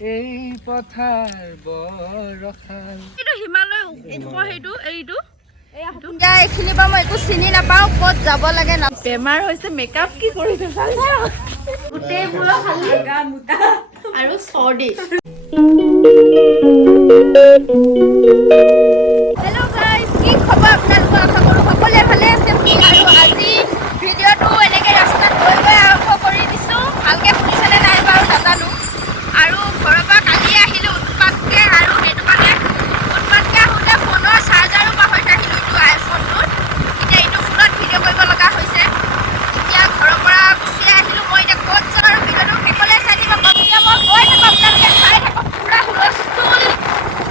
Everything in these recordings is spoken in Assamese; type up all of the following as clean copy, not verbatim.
এই পথাৰ বৰখাল এইটো হিমালয় সেইটো এইটো এইখিনি বা মই একো চিনি নাপাওঁ ক'ত যাব লাগে না বেমাৰ হৈছে মেকআপ কি কৰিছে গোটেইবোৰ খালি গা মুটা আৰু চৰ্দি হেল্ল' গাইজ কি খবৰ আপোনালোকৰ আশা কৰোঁ সকলোৱে ভালে আছে আৰু আজি ভিডিঅ'টো এনেকৈ ৰাস্তাত গৈ গৈ আৰম্ভ কৰি দিছোঁ ভালকৈ শুনিছেনে নাই বাৰু নাজানো আৰু ঘৰৰ পৰা কালি আহিলোঁ উৎপাতকৈ আৰু সেইটো কাৰণে উৎপাতকৈ আহোঁতে ফোনৰ চাৰ্জাৰো পাহৰি থাকিলোঁ এইটো আইফোনটোত এতিয়া এইটো ফোনত ভিডিঅ' কৰিব লগা হৈছে এতিয়া ঘৰৰ পৰা গুচি আহিলোঁ মই এতিয়া ক'ত যাওঁ আৰু ভিডিঅ'টো শেষলৈ চাই দিব এতিয়া মই গৈ থাকোঁ আপোনালোকে চাই থাকক পূৰা হুলস্থুল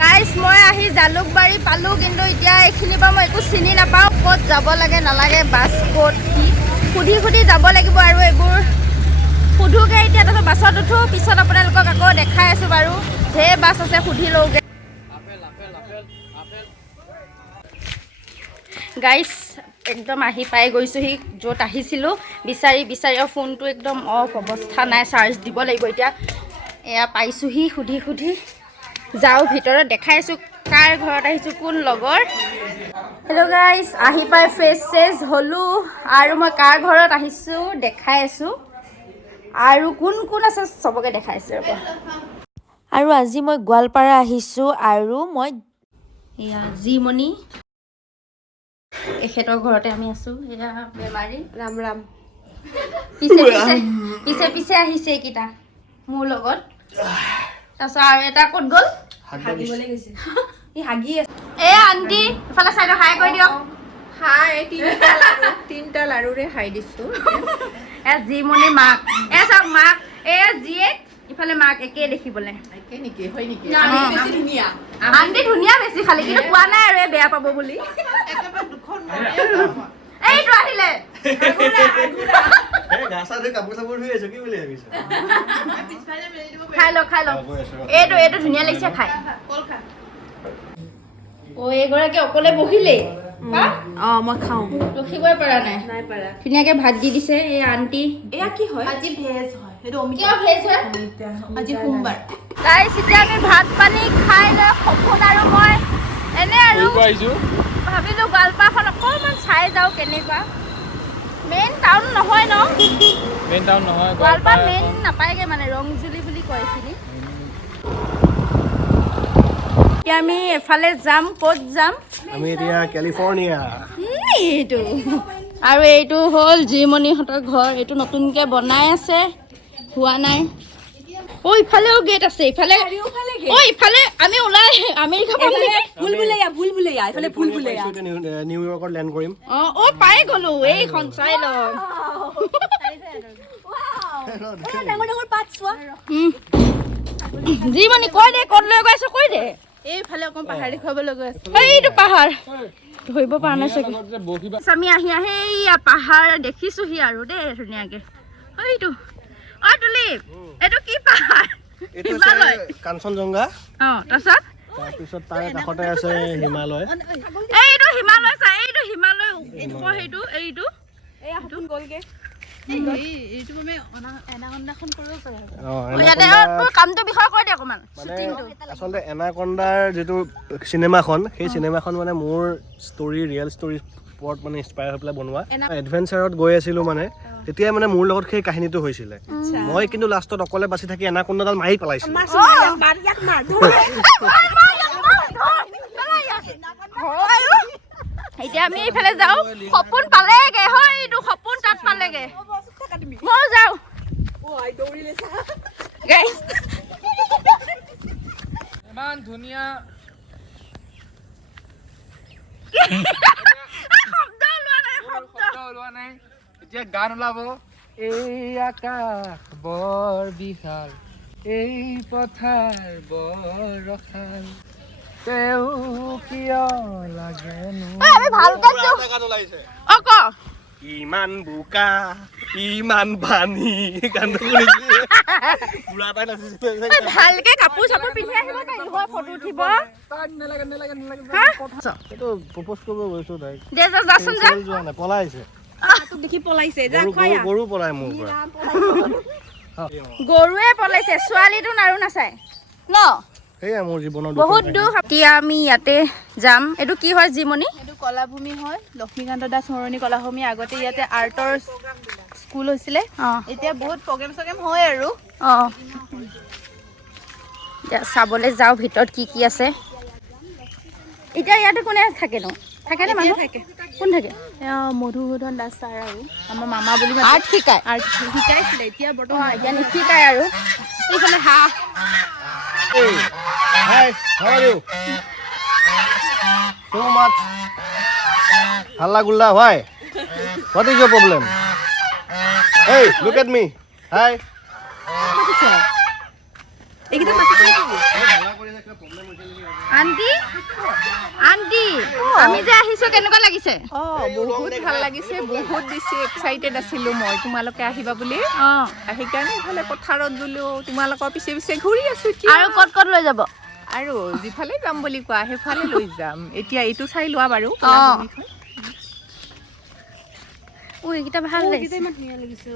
গাইজ মই আহি জালুকবাৰী পালোঁ কিন্তু এতিয়া এইখিনি পৰা মই একো চিনি নাপাওঁ ক'ত যাব লাগে নালাগে বাছ ক'ত কি সুধি সুধি যাব লাগিব আৰু এইবোৰ সুধোগৈ এতিয়া তাৰপিছত বাছত উঠোঁ পিছত আপোনালোকক আকৌ দেখাই আছোঁ বাৰু ঢেৰ বাছ আছে সুধি লওঁগৈ গাইজ একদম আহি পাই গৈছোঁহি য'ত আহিছিলোঁ বিচাৰি বিচাৰি আৰু ফোনটো একদম অফ অৱস্থা নাই চাৰ্জ দিব লাগিব এতিয়া এয়া পাইছোঁহি সুধি সুধি যাওঁ ভিতৰত দেখাইছোঁ কাৰ ঘৰত আহিছোঁ কোন লগৰ হেল্ল' গাইজ আহি পাই ফ্ৰেছ চেছ হ'লোঁ আৰু মই কাৰ ঘৰত আহিছোঁ দেখাই আছোঁ আৰু কোন কোন আছে চবকে দেখাইছোঁ ৰ'ব আৰু আজি মই গোৱালপাৰা আহিছোঁ আৰু মই এয়া জিমণি এখেতৰ ঘৰতে আমি আছোঁ এয়া বেমাৰী ৰাম ৰাম পিছে পিছে পিছে পিছে আহিছে এইকেইটা মোৰ লগত তাৰপিছত আৰু এটা ক'ত গ'ল হাগিবলৈ গৈছে ই হাগি আছে এ আণ্টি ইফালে চাইডৰ হাই কৰি দিয়ক হাই তিনিটা লাৰুৰে হাই দিছোঁ এ জিমণি মাক এ চাওক মাক এ জীয়েক ইফালে মাক একেই দেখিবলৈ একে নেকি হয় নেকি বেছি ধুনীয়া আণ্টি ধুনীয়া বেছি খালি কিন্তু কোৱা নাই আৰু বেয়া পাব বুলি এইটো আহিলে খাই লওক এইটো এইটো ধুনীয়া লাগিছে খাই অ' এইগৰাকী অকলে বহিলেই অঁ মই খাওঁ ৰখিবই পৰা নাই ধুনীয়াকৈ ভাত দি দিছে এই আণ্টি এয়া কি হয় আজি ভেজ হয় কিয় ভেজ হয় আজি সোমবাৰ গাইজ এতিয়া আমি ভাত পানী খাই লৈ সপোন আৰু মই এনে আৰু ভাবিলোঁ গোৱালপাৰাখন অকণমান চাই যাওঁ কেনেকুৱা মেইন টাউন নহয় ন মেইন টাউন নহয় গোৱালপাৰা মেইন নাপায়গৈ মানে ৰংজুলি বুলি কয় এইখিনি এতিয়া আমি এফালে যাম ক'ত যাম আমি এতিয়া কেলিফৰ্ণিয়া এইটো আৰু এইটো হ'ল জিমণিহঁতৰ ঘৰ এইটো নতুনকৈ বনাই আছে হোৱা নাই অ' ইফালেও গেট আছে ইফালে অ' ইফালে আমি ওলাই আমেৰিকা পাম নেকি ভুলভুলেয়া ইফালে ভুলভুলেয়া নিউয়ৰ্কত লেণ্ড কৰিম অ' পাই গ'লো এইখন চাই লওঁ জিমণি কৈ দে ক'ত লৈ গৈ আছ কৈ দে এইফালে অকণ পাহাৰ দেখুৱাবলৈ গৈ আছে এইটো পাহাৰ ধৰিব পৰা নাই চাগে আমি আহি আহি এইয়া পাহাৰ দেখিছোঁহি আৰু দেই ধুনীয়াকৈ এইটো অ' তুলিপ এইটো কি পাহাৰ হিমালয় কাঞ্চনজংঘা অঁ তাৰপিছত তাৰে কাষতে আছে হিমালয় এইটো হিমালয় চা এইটো হিমালয় সেইটো এইটো গ'লগৈ কামটোৰ বিষয়ে কৈ দে অকণমান আচলতে এনাকন্দাৰ যিটো চিনেমাখন সেই চিনেমাখন মানে মোৰ ষ্টৰি ৰিয়েল ষ্টৰি ওপৰত মানে ইনস্পায়াৰ হৈ পেলাই বনোৱা এডভেঞ্চাৰত গৈ আছিলোঁ মানে তেতিয়াই মানে মোৰ লগত সেই কাহিনীটো হৈছিলে মই কিন্তু লাষ্টত অকলে বাচি থাকি এনাকন্দাডাল মাৰি পেলাইছিলোঁ এতিয়া আমি এইফালে যাওঁ সপোন পালেগে হয় এইটো সপোন তাত পালেগে মই যাওঁ ইমান ধুনীয়া শব্দ ওলোৱা নাই এতিয়া গান ওলাব এই আকাশ বৰ বিশাল এই পথাৰ বৰ ৰসাল তেও কিয় লাগেনো ইমান বোকা ইমান পানী ভালকে কাপোৰ চাপোৰ পিন্ধি আহিব পাৰিব ফটো উঠিব এইটো প্ৰপ'জ কৰিব গৈছো তাইক যোৱা নাই পলাইছে দেখি পলাইছে গৰু পলাই মোৰ পৰা গৰুৱে পলাইছে ছোৱালীটো আৰু নাচায় ন সেয়া মোৰ জীৱনৰ বহুত দুখ এতিয়া আমি ইয়াতে যাম এইটো কি হয় জিমনি এইটো কলাভূমি হয় লক্ষ্মীকান্ত দাস স্মৰণী কলাভূমি আগতে ইয়াতে আৰ্টৰ স্কুল হৈছিলে এতিয়া বহুত প্ৰগ্ৰেম হয় আৰু চাবলৈ যাওঁ ভিতৰত কি কি আছে এতিয়া ইয়াতে কোনে থাকেনো থাকেনে মানুহ কোন থাকে মধুসূদন দাস ছাৰ আৰু আমাৰ মামা বুলি আৰ্ট শিকায় শিকাইছিলে এতিয়া বৰ্তমান এতিয়া নিশিকায় আৰু এইফালে হাঁহ Hey, hi, how are you? So much. Halla gulla, why? What is your problem? Hey, look at me. Hi. Aunty aunty আমি যে আহিছো কেনেকুৱা লাগিছে বহুত ভাল লাগিছে বহুত বেছি এক্সাইটেড আছিলো মই তোমালোকে আহিবা বুলি সেইকাৰণে ইফালে পথাৰত গলো তোমালোকৰ পিছে পিছে ঘূৰি আছো আৰু ক'ত ক'ত লৈ যাব আৰু যিফালে যাম বুলি কোৱা সেইফালে লৈ যাম এতিয়া এইটো চাই লোৱা বাৰু এইকেইটা ভাল লাগিছে ইমান ধুনীয়া লাগিছে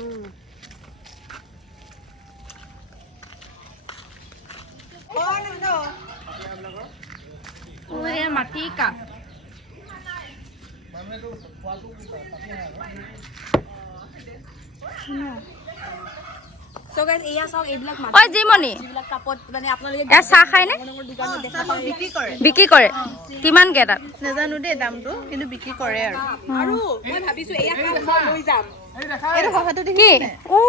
মাটি কাপ চাহ খায়নে বিক্ৰী কৰে কিমানকে তাত নাজানো দেই দামটো কিন্তু বিক্ৰী কৰে আৰু কি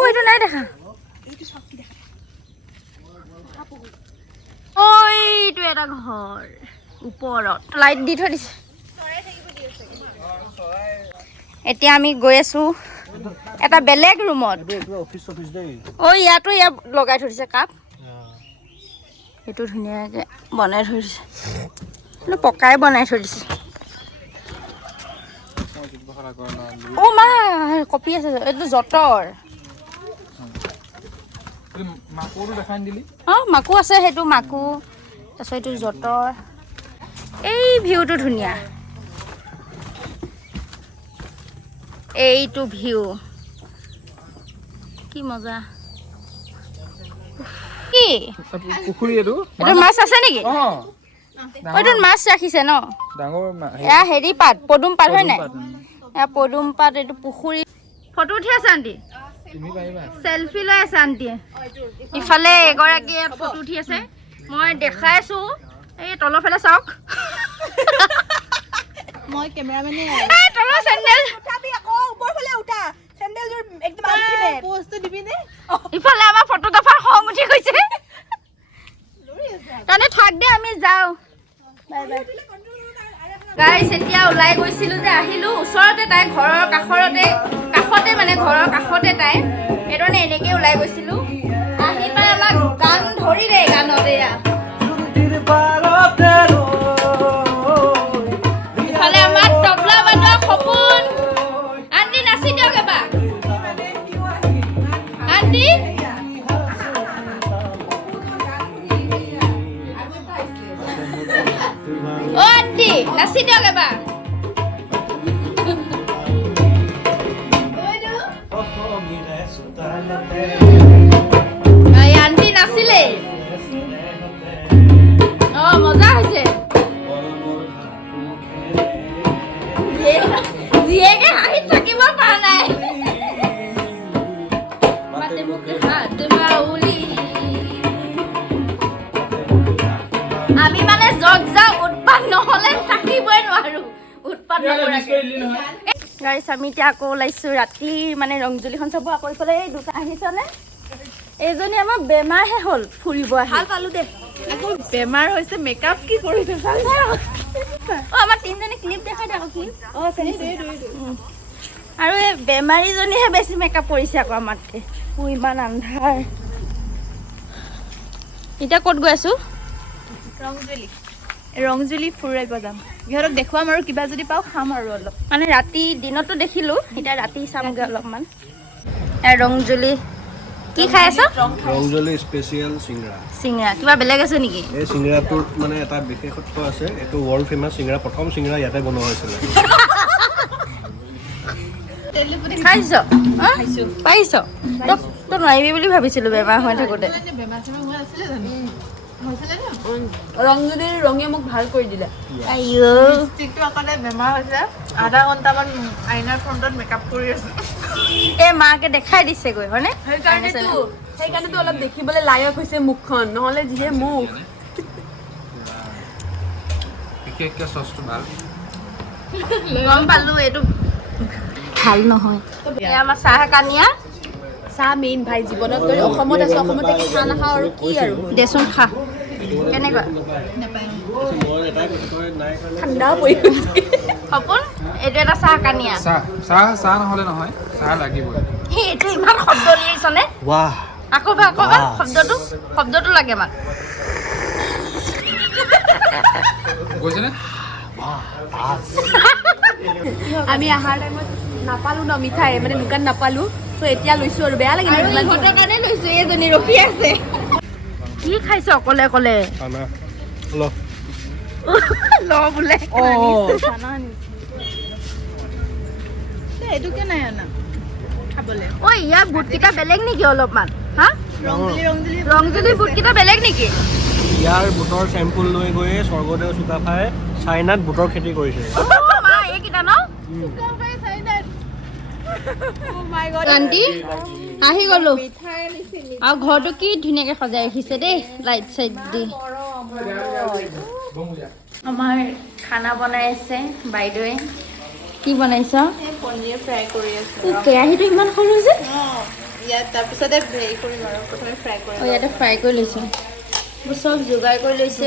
এইটো নাই দেখা এইটো এটা ঘৰ ওপৰত লাইট দি থৈ দিছে এতিয়া আমি গৈ আছো এটা বেলেগ ৰুমত ইয়াতো ইয়াত লগাই থৈ দিছে কাপ এইটো ধুনীয়াকে বনাই থৈ দিছে পকাই বনাই থৈ দিছে মা কপি আছে এইটো যঁতৰ মাকো আছে সেইটো মাকো তাৰপিছত এইটো যঁতৰ এই ভিউটো ধুনীয়া এইটো ভিউ কি মজা কি পুখুৰী এইটো মাছ আছে নেকি এইটোত মাছ ৰাখিছে ন এয়া হেৰি পাত পদুম পাত হয় নাই এয়া পদুম পাত এইটো পুখুৰী ফটো উঠি আছে আন্টি চেলফি লৈ আছে আন্টিয়ে ইফালে এগৰাকীয়ে ফটো উঠি আছে মই দেখাই আছো এই তলৰ ফালে চাওক মই কেমেৰামেনে তলৰ চেণ্ডেল উঠাবি আকৌ ওপৰ ফালে উঠা চেণ্ডেল জোৰ একদম আল্টিমেট পোষ্টটো দিবি নে ইফালে আমাৰ ফটোগ্ৰাফাৰ খং উঠি গৈছে তানে থাক দে আমি যাওঁ বাই বাই গাইছ এতিয়া ওলাই গৈছিলো যে আহিলো ওচৰতে তাই ঘৰৰ কাষতে মানে ঘৰৰ কাষতে তাই সেইকাৰণে এনেকে ওলাই গৈছিলো আহি পাই আমাক গান ধৰিলে গানত এয়া ইফালে আমাৰ তবলা বজোৱা সপোন আন্টি নাচি দিয়ক এবাৰ আন্টি আন্টি নাচি দিয়ক এবাৰ আন্টি নাছিলে মজা হৈছে জীয়েকে হাঁহি থাকিব পৰা নাই আমি মানে য'ত যাওঁ উৎপাত নহ'লে থাকিবই নোৱাৰো উৎপাত গাইছ আমি এতিয়া আকৌ ওলাইছো ৰাতি মানে ৰংজুলিখন চাব আকৌ এইফালে এই দুটা আহিছনে এইজনী আমাৰ বেমাৰহে হ'ল ফুৰিব ভাল পালো দে আকৌ বেমাৰ হৈছে মেকআপ কি কৰিছে আমাৰ তিনিজনী ক্লিপ দেখাই দে আকৌ ক্লিপ আৰু এই বেমাৰীজনীহে বেছি মেকআপ কৰিছে আকৌ আমাতকে ইমান আন্ধাৰ এতিয়া ক'ত গৈ আছো ৰংজুলি ফুৰাইব যাম ইহঁতক দেখুৱাম আৰু কিবা যদি পাওঁ খাম আৰু অলপ মানে ৰাতি দিনতো দেখিলো এতিয়া ৰাতি চামগৈ অলপমান ৰংজুলি কি খাই আছ ৰংজলি স্পেচিয়েল চিংৰা কিবা বেলেগ আছে নেকি এই চিংৰাটোৰ মানে এটা বিশেষত্ব আছে এইটো ৱৰ্ল্ড ফেমাছ চিংৰা প্ৰথম চিংৰা ইয়াতে বনোৱা হৈছিলে খাইছ পাৰিছ তই নোৱাৰিবি বুলি ভাবিছিলো বেমাৰ হৈ থাকোঁতে ৰংজনীৰ ৰঙে মোক ভাল কৰি দিলে ষ্টিকটো অকলে বেমাৰ হৈছে আধা ঘণ্টামান আইনাৰ ফ্ৰণ্টত মেকআপ কৰি আছে এই মাকে দেখাই দিছেগৈ হয়নে সেইকাৰণেতো অলপ দেখিবলৈ লায়ক হৈছে মুখখন নহ'লে যিহে মুখ বিশেষকৈ চচটো ভাল গম পালো এইটো ভাল নহয় এয়া আমাৰ চাহ কানিয়া চাহ মেইন ভাই জীৱনত গৈ অসমত আছো অসমত থাকি চাহ নাখাওঁ আৰু কি আৰু দেচোন খা কেনেকুৱা ঠাণ্ডা পৰি গৈছে সপোন এইটো এটা চাহ কানিয়া চাহ নহ'লে নহয় চাহ লাগিবই এইটো ইমান শব্দ দিয়েছনে ৱাহ আকৌ শব্দটো লাগে আমাক গৈছেনে আমি আহাৰ টাইমত নাপালো ন মিঠাই মানে দোকান নাপালো চ' এতিয়া লৈছো আৰু বেয়া লাগিলে ইহঁতৰ কাৰণে লৈছো এইজনী ৰখি আছে কি খাইছ অকলে অকলে খানা ল ল বোলে এইটো কিয় নাই অনা খাবলৈ ঐ ইয়াৰ বুটকেইটা বেলেগ নেকি অলপমান হা ৰংজলি ৰংজলি বুটকেইটা বেলেগ নেকি ইয়াৰ বুটৰ চেম্পুল লৈ গৈয়ে স্বৰ্গদেউ চুকাফাই চাইনাত বুটৰ খেতি কৰিছে মা এইকেইটা ন আন্টি আহি গলো আৰু ঘৰটো কি ধুনীয়াকে সজাই ৰাখিছে দেই লাইট চাইট দি আমাৰ খানা বনাই আছে বাইদেৱে কি বনাইছ পনীৰ ফ্ৰাই কৰি আছে কেৰাহীটো ইমান সৰু যে ইয়াত তাৰপিছতে হেৰি কৰিম আৰু প্ৰথমে ফ্ৰাই কৰিম ইয়াতে ফ্ৰাই কৰি লৈছে চব যোগাৰ কৰি লৈছে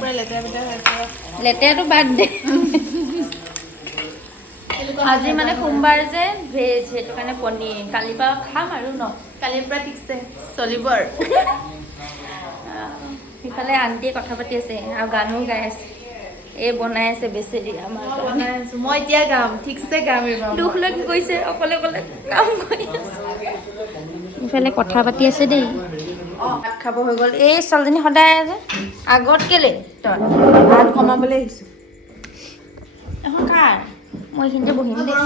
পুৰা লেতেৰা পেতেৰা হৈ আছে লেতেৰাটো বাদ দে আজি মানে সোমবাৰ যে ভেজ সেইটো কাৰণে পনীৰ কালিৰ পৰা খাম আৰু ন কালিৰ পৰা ঠিকছে চলিব আৰু সিফালে আন্টিয়ে কথা পাতি আছে আৰু গানো গাই আছে এই বনাই আছে বেচেৰি আমাৰ বনাই আছো মই এতিয়া গাম ঠিকছে গাম এইবাৰ দুখ লাগি গৈছে অকলে অকলে কাম কৰি আছে ইফালে কথা পাতি আছে দেই ভাত খাব হৈ গ'ল এই ছোৱালীজনী সদায় যে আগত কেলে তই ভাত কমাবলৈ আহিছো এখন কাৰ মই এইখিনিতে বহিম দেই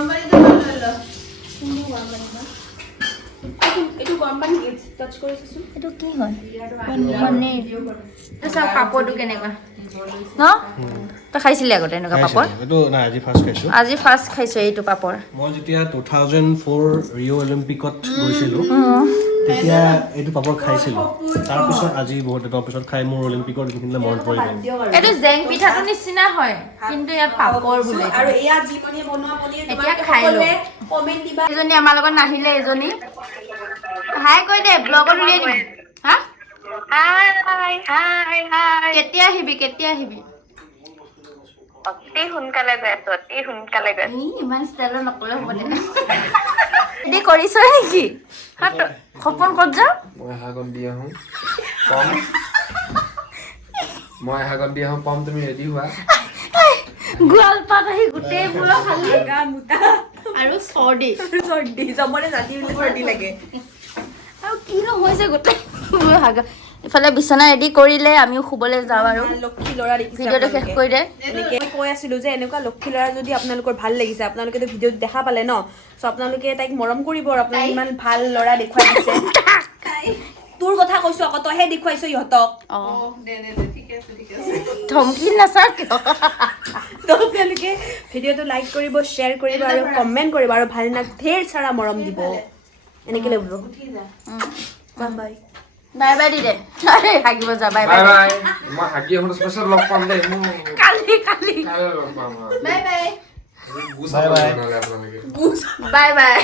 এইটো গৰম পানী টাচ কৰিছোচোন এইটো কি হয় পনীৰ চাওক পাপৰটো কেনেকুৱা ন তই খাইছিলি আগতে এনেকুৱা পাপৰ এইটো নাই আজি ফাৰ্ষ্ট খাইছো আজি ফাৰ্ষ্ট খাইছো এইটো পাপৰ মই যেতিয়া 2004 ৰিঅ' অলিম্পিকত গৈছিলো তেতিয়া এইটো পাপৰ খাইছিলো তাৰপিছত আজি বহুত দিনৰ পিছত খাই মোৰ অলিম্পিকৰ দিনখিনিলে মনত পৰি গ'ল এইটো জেং পিঠাটো নিচিনা হয় কিন্তু ইয়াত পাপৰ বোলে আৰু এয়া জীমনিয়ে বনোৱা পনীৰ এতিয়া খাই লওঁ কমেণ্ট দিবা এজনী আমাৰ লগত নাহিলে এজনী হাই কৈ দে ব্লগত উলিয়াই দিম হা হাই কেতিয়া আহিবি অতি সোনকালে গৈ আছো ইমান ষ্টাইলত নকলে হ'ব দে এদি কৰিছ নেকি সপোন ক'ত যাওঁ মই এহাগত দি আহোঁ পম তুমি ৰেডি হোৱা গোৱালপাত আহি গোটেইবোৰ খালি আৰু চৰ্দি চবৰে জাতি বুলি চৰ্দি লাগে আৰু কিনো হৈছে গোটেই ইফালে বিচনা ৰেডি কৰিলে আমিও শুবলৈ যাওঁ আৰু লক্ষী ল'ৰা দেখিছে ভিডিঅ'টো শেষ কৰি দে এনেকৈ কৈ আছিলোঁ যে এনেকুৱা লক্ষী ল'ৰা যদি আপোনালোকৰ ভাল লাগিছে আপোনালোকেতো ভিডিঅ'ত দেখা পালে ন চ' আপোনালোকে তাইক মৰম কৰিব আৰু আপোনালোকে ইমান ভাল ল'ৰা দেখুৱাই দিছে তোৰ কথা কৈছো আকৌ তইহে দেখুৱাইছ ইহঁতক ধমকি নাচাও কিয় তো আপোনালোকে ভিডিঅ'টো লাইক কৰিব শ্বেয়াৰ কৰিব আৰু কমেণ্ট কৰিব আৰু ভাল নাক ঢেৰ চাৰা মৰম দিব এনেকৈ লাগিব বাই বাই বাই দি দে হাগিব যা বাই বাই বাই বাই মই হাগি আহোঁতে স্পেচিয়েল লগ পাম দেই কালি কাইলৈ লগ পাম বাই বাই গুচাব নহ'লে আপোনালোকে বাই বাই